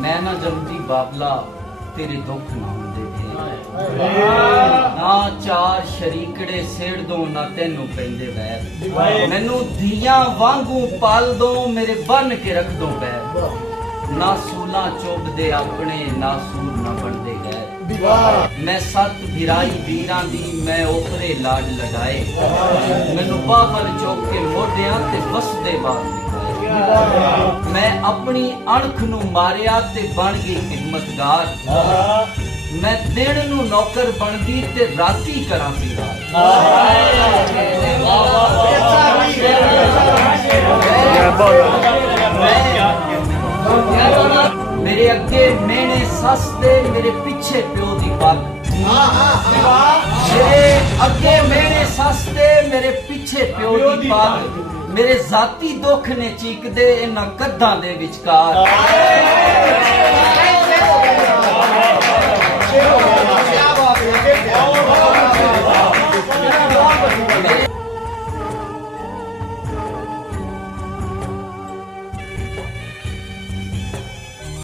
मैं ना जमदी बाबला तेरे दुख ना होंदे थे ना चार शरीकड़े सेड़ दो ना तेनू पेंदे वैर मैनू दिया वांगू पाल दो मेरे बन के रख दो पैर ना सूला चुभ दे अपने ना सूर ना बनदे गैर मैं सत भिराई वीरां दी मैं ओपरे लाड लगाए मैनू बाहर चौक के मोढियां ते बसदे बाल मैं अपनी अणख नू मारिया ते बन गई हिम्मतगार मैं दिन नू नौकर बनदी ते राती करा मेरे अगे मेने सस दे मेरे पीछे प्यो दी पग मेरे अगे मेने सस दे मेरे पीछे प्यो दी पग मेरे जाती दुख ने चीकदे इन्हां कद्दां दे विचकार